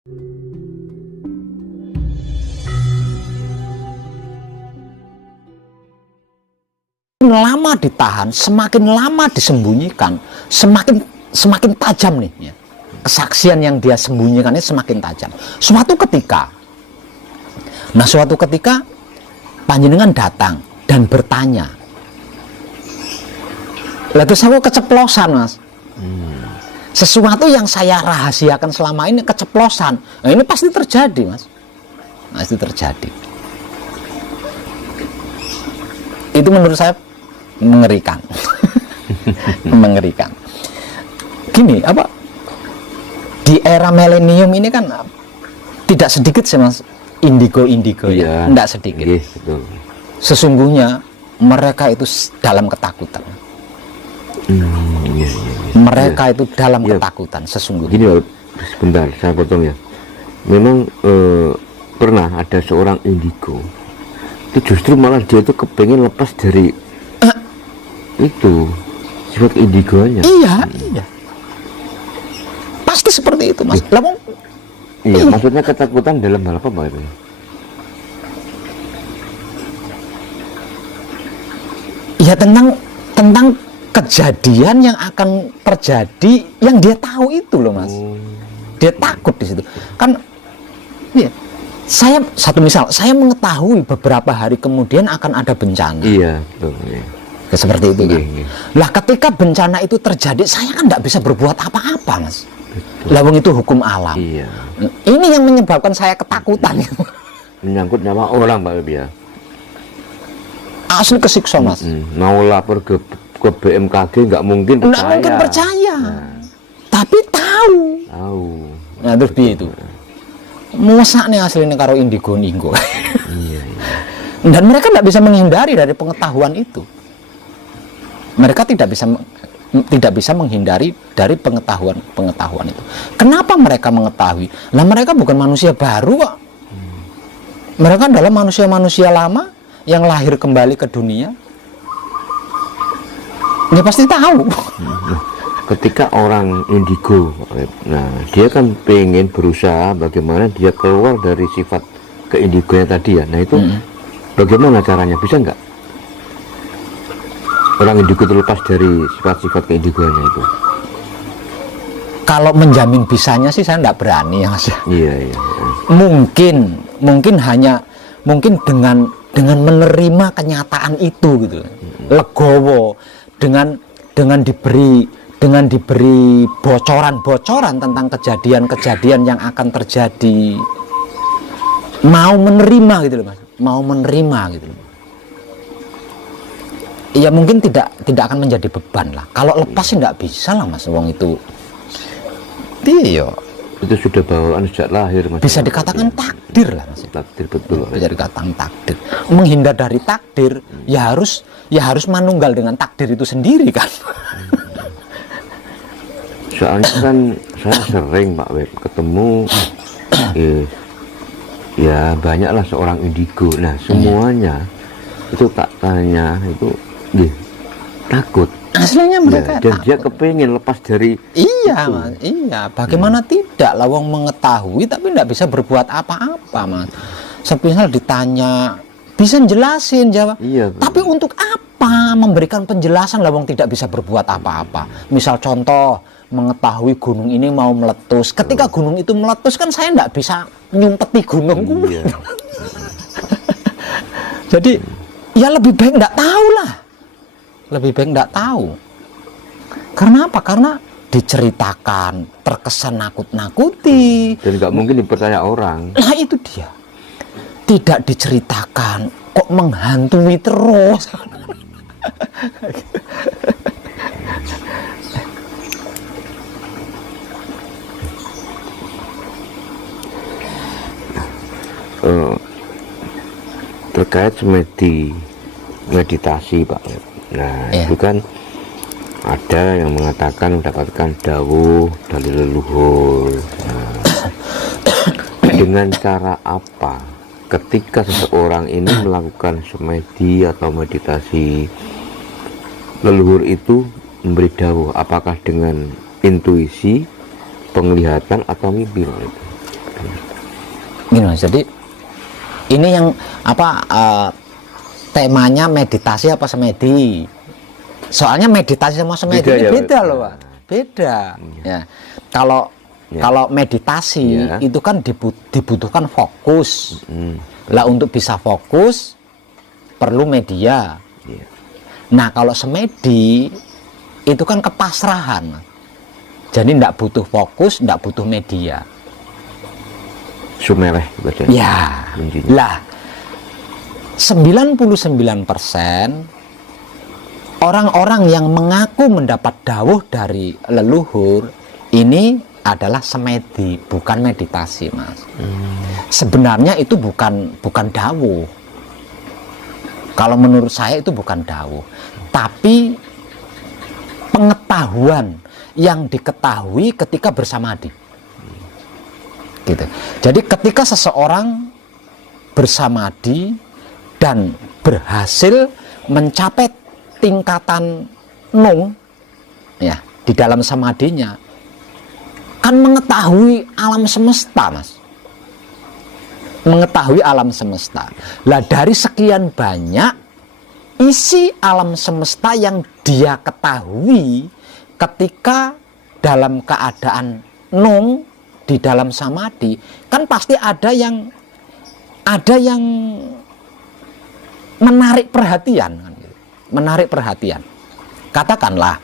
Lama ditahan, semakin lama disembunyikan, semakin tajam nih ya. Kesaksian yang dia sembunyikan ini semakin tajam. Suatu ketika panjenengan datang dan bertanya. Lalu saya keceplosan, Mas. Sesuatu yang saya rahasiakan selama ini keceplosan. Nah, ini pasti terjadi, Mas. Pasti terjadi. Itu menurut saya mengerikan. Mengerikan. Gini, di era milenium ini kan tidak sedikit sih, Mas, indigo ya, tidak sedikit. Yes, betul. Sesungguhnya mereka itu dalam ketakutan. Mereka itu dalam ketakutan sesungguhnya. Gini, sebentar saya potong ya. Memang pernah ada seorang indigo itu justru malah dia itu kepengen lepas dari itu sifat indigonya. Iya. Pasti seperti itu, Mas. Iya, maksudnya ketakutan dalam hal apa, Pak? Itu? Ya tentang kejadian yang akan terjadi yang dia tahu itu loh, Mas. Dia takut di situ. Kan ya, saya mengetahui beberapa hari kemudian akan ada bencana. Iya, betul. Iya. Ya, seperti itu kan. Iya. Lah ketika bencana itu terjadi, saya kan tidak bisa berbuat apa-apa, Mas. Lawang itu hukum alam. Iya. Ini yang menyebabkan saya ketakutan. Menyangkut nyawa orang, Pak ya. Asli kesiksa, Mas. Mau lapor ke BMKG nggak mungkin percaya. Nggak mungkin percaya. Tapi tahu. Nah, terus dia itu. Masa nih aslinya karo indigo. Iya. Dan mereka tidak bisa menghindari dari pengetahuan itu. Mereka tidak bisa menghindari dari pengetahuan itu. Kenapa mereka mengetahui? Lah mereka bukan manusia baru kok. Mereka adalah manusia-manusia lama yang lahir kembali ke dunia. Dia pasti tahu. Ketika orang indigo, nah dia kan pengen berusaha bagaimana dia keluar dari sifat keindigonya tadi ya. Nah itu bagaimana caranya? Bisa nggak orang indigo terlepas dari sifat-sifat keindigonya itu? Kalau menjamin bisanya sih saya nggak berani ya, Mas. Iya. Mungkin dengan menerima kenyataan itu gitu, legowo, dengan diberi bocoran tentang kejadian-kejadian yang akan terjadi, mau menerima gitu loh, Mas. Mau menerima gitu loh. Ya mungkin tidak akan menjadi beban lah. Kalau lepas sih nggak bisa lah, Mas. Wong itu. Iya. Itu sudah bawaan sejak lahir, Mas. Bisa dikatakan takdir lah, Mas. Takdir, betul. Bisa dikatakan takdir. Menghindar dari takdir, ya harus manunggal dengan takdir itu sendiri kan. Soalnya kan saya sering, Pak Web, ketemu ya banyaklah seorang indigo. Nah semuanya itu tak tanya itu takut. Aslinya mereka dan dia kepengen lepas dari iya, itu. Mas. Iya, bagaimana tidak lawang mengetahui tapi tidak bisa berbuat apa-apa, Mas. Semisal ditanya bisa jelasin jawab. Iya, tapi untuk apa memberikan penjelasan lawang tidak bisa berbuat apa-apa? Misal contoh mengetahui gunung ini mau meletus. Ketika gunung itu meletus kan saya tidak bisa nyumpeti gunung. Iya. Jadi ya lebih baik tidak tahu lah. Lebih baik tidak tahu. Karena apa? Karena diceritakan terkesan nakut-nakuti. Dan nggak mungkin dipercaya orang. Nah itu dia. Tidak diceritakan kok menghantui terus. Terkait meditasi, Pak. Nah itu kan ada yang mengatakan mendapatkan dawuh dari leluhur. Nah, dengan cara apa ketika seseorang ini melakukan semedi atau meditasi, leluhur itu memberi dawuh? Apakah dengan intuisi, penglihatan, atau mimpi? Gini Mas, jadi ini yang apa temanya meditasi apa semedi? Soalnya meditasi sama semedi Beda ini ya, beda Pak? loh Pak, beda. Ya, kalau Ya. kalau meditasi Ya. itu kan dibutuhkan fokus. Hmm. Lah untuk bisa fokus perlu media. Iya. Nah kalau semedi itu kan kepasrahan, jadi tidak butuh fokus, tidak butuh media. Sumeleh berarti. Ya, Kuncinya. lah 99% orang-orang yang mengaku mendapat dawuh dari leluhur ini adalah semedi, bukan meditasi, Mas. Sebenarnya itu bukan dawuh. Kalau menurut saya itu bukan dawuh, tapi pengetahuan yang diketahui ketika bersamadi. Gitu. Jadi ketika seseorang bersamadi dan berhasil mencapai tingkatan nung ya di dalam samadinya, kan mengetahui alam semesta, Mas. Mengetahui alam semesta. Lah dari sekian banyak isi alam semesta yang dia ketahui ketika dalam keadaan nung di dalam samadhi, kan pasti ada yang menarik perhatian, menarik perhatian. Katakanlah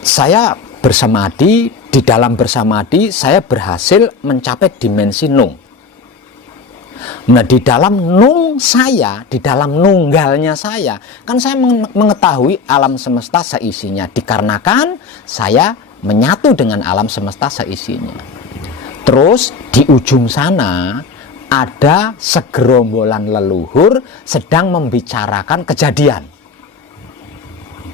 saya bersamadi, di dalam bersamadi saya berhasil mencapai dimensi nung. Nah di dalam nung saya, di dalam nunggalnya saya, kan saya mengetahui alam semesta seisinya, dikarenakan saya menyatu dengan alam semesta seisinya. Terus di ujung sana ada segerombolan leluhur sedang membicarakan kejadian.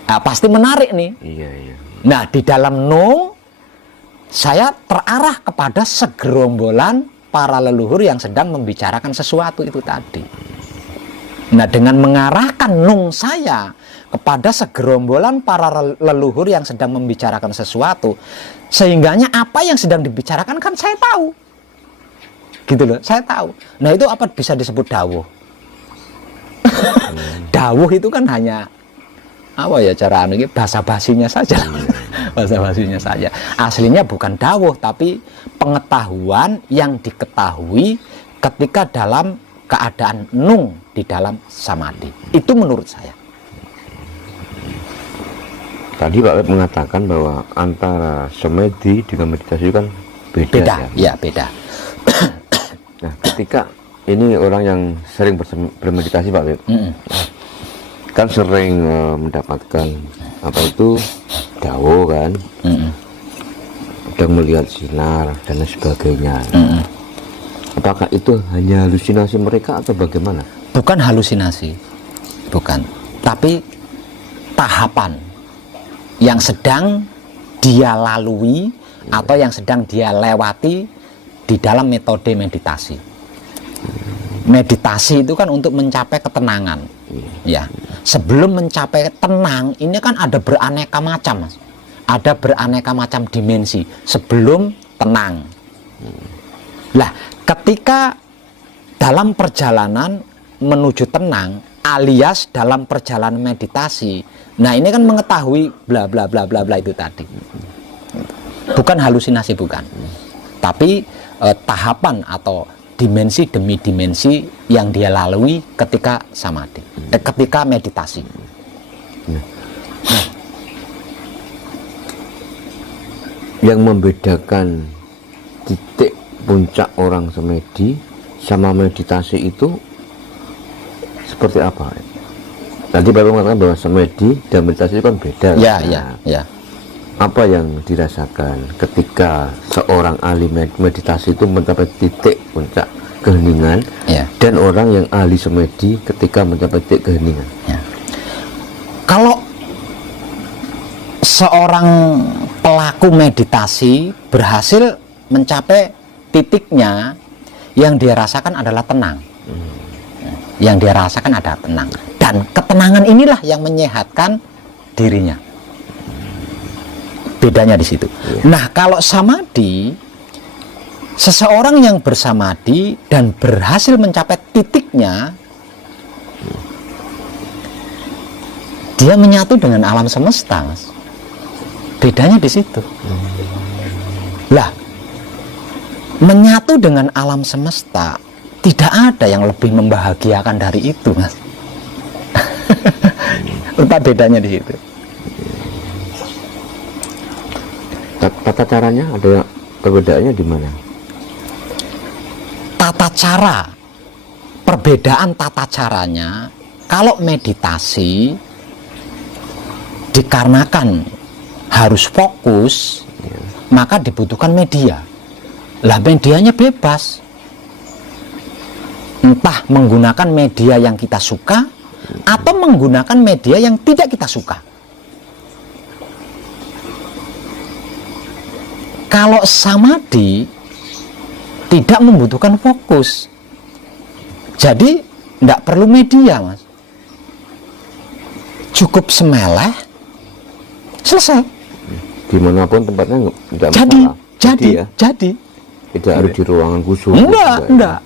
Nah, pasti menarik nih. Iya, iya. Nah di dalam nung saya terarah kepada segerombolan para leluhur yang sedang membicarakan sesuatu itu tadi. Nah dengan mengarahkan nung saya kepada segerombolan para leluhur yang sedang membicarakan sesuatu, sehingganya apa yang sedang dibicarakan kan saya tahu. Gitu loh, saya tahu. Nah itu apa bisa disebut dawuh? Dawuh itu kan hanya apa ya cara ini bahasa basinya saja. Bahasa basinya saja. Aslinya bukan dawuh tapi pengetahuan yang diketahui ketika dalam keadaan nung di dalam samadhi. Itu menurut saya. Tadi Pak Web mengatakan bahwa antara semedi dengan meditasi kan beda. Beda, Ya? ya beda. Nah, ketika ini orang yang sering bermeditasi Pak Web, kan sering mendapatkan apa itu dawuh kan, udah melihat sinar dan lain sebagainya. Apakah itu hanya halusinasi mereka atau bagaimana? Bukan halusinasi, bukan, tapi tahapan yang sedang dia lalui atau yang sedang dia lewati di dalam metode meditasi. Meditasi itu kan untuk mencapai ketenangan, ya. Sebelum mencapai tenang, ini kan ada beraneka macam, Mas. Ada beraneka macam dimensi sebelum tenang. Lah, ketika dalam perjalanan menuju tenang, alias dalam perjalanan meditasi, nah ini kan mengetahui bla bla bla bla bla itu tadi. Bukan halusinasi, bukan. Tapi tahapan atau dimensi demi dimensi yang dia lalui ketika samadhi, ketika meditasi. Yang membedakan titik puncak orang semedi sama meditasi itu seperti apa? Tadi Bapak mengatakan bahwa semedi dan meditasi itu kan beda. Ya, Nah, ya, ya. apa yang dirasakan ketika seorang ahli meditasi itu mencapai titik puncak keheningan, Ya. dan orang yang ahli semedi ketika mencapai titik keheningan? Ya. Kalau seorang pelaku meditasi berhasil mencapai titiknya, yang dia rasakan adalah tenang. Yang dia rasakan adalah tenang, dan ketenangan inilah yang menyehatkan dirinya. Bedanya di situ. Nah, kalau samadhi seseorang yang bersamadhi dan berhasil mencapai titiknya, dia menyatu dengan alam semesta, Mas. Bedanya di situ. Lah, menyatu dengan alam semesta tidak ada yang lebih membahagiakan dari itu, Mas. Letak bedanya di situ. Tata caranya ada perbedaannya di mana? Tata cara, perbedaan tata caranya, kalau meditasi dikarenakan harus fokus, maka dibutuhkan media. Lah medianya bebas, entah menggunakan media yang kita suka atau menggunakan media yang tidak kita suka. Kalau samadhi tidak membutuhkan fokus, jadi tidak perlu media, Mas. Cukup semeleh, selesai. Dimanapun tempatnya tidak Jadi, masalah. jadi. Tidak harus di ruangan khusus. Enggak.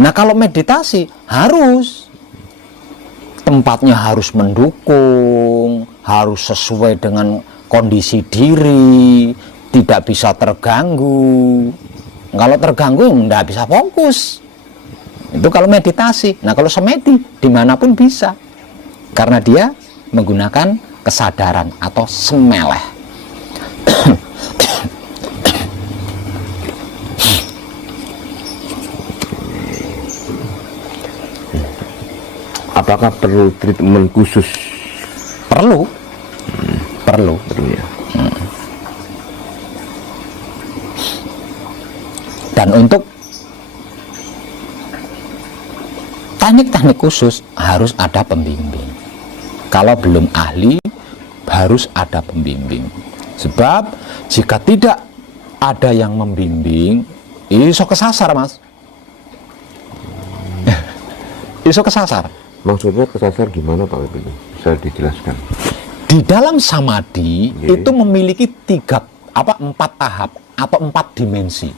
Nah, kalau meditasi harus tempatnya harus mendukung, harus sesuai dengan kondisi diri, tidak bisa terganggu. Kalau terganggu nggak bisa fokus. Itu kalau meditasi. Nah, kalau semedi dimanapun bisa, karena dia menggunakan kesadaran atau semeleh. Apakah perlu treatment khusus? Perlu. Perlu ya. Dan untuk teknik-teknik khusus harus ada pembimbing. Kalau belum ahli harus ada pembimbing. Sebab jika tidak ada yang membimbing, iso kesasar, Mas. Iso kesasar. Maksudnya kesasar gimana Pak Wibin? Bisa dijelaskan? Di dalam samadhi itu memiliki 4 tahap atau 4 dimensi.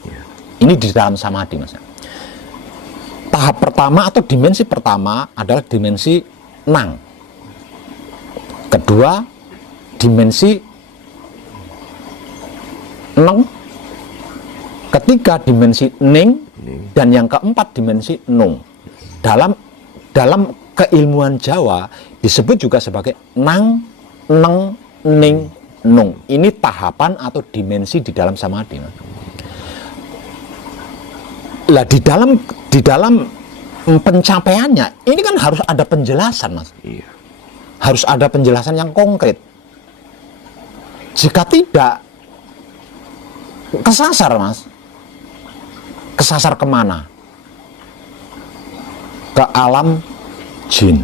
Ini di dalam samadhi, Mas. Tahap pertama atau dimensi pertama adalah dimensi nang. Kedua, dimensi neng. Ketiga, dimensi ning. Dan yang keempat, dimensi nung. Dalam keilmuan Jawa disebut juga sebagai nang, neng, ning, nung. Ini tahapan atau dimensi di dalam samadhi, Mas. Lah di dalam pencapaiannya ini kan harus ada penjelasan, Mas. Iya. Harus ada penjelasan yang konkret. Jika tidak, kesasar, Mas. Kesasar kemana? Ke alam jin.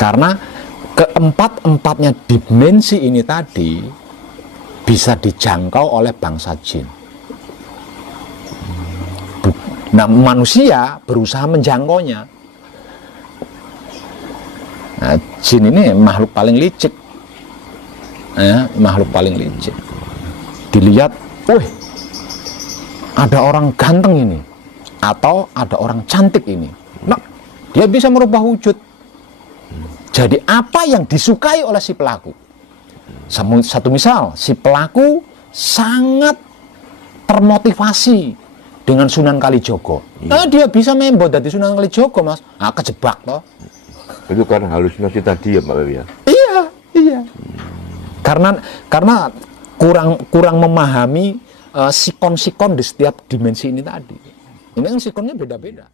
Karena keempat-empatnya dimensi ini tadi bisa dijangkau oleh bangsa jin. Nah, manusia berusaha menjangkaunya. Nah, jin ini makhluk paling licik. Makhluk paling licik. Dilihat, wih, ada orang ganteng ini, atau ada orang cantik ini. Nah, dia bisa merubah wujud. Jadi apa yang disukai oleh si pelaku? Satu misal, si pelaku sangat termotivasi dengan Sunan Kalijogo. Dia bisa membot dari Sunan Kalijogo, Mas. Kejebak toh. Itu karena halusinasi tadi ya Pak Wibi ya? Iya. Karena kurang memahami sikon-sikon di setiap dimensi ini tadi. Ini kan sikonnya beda-beda.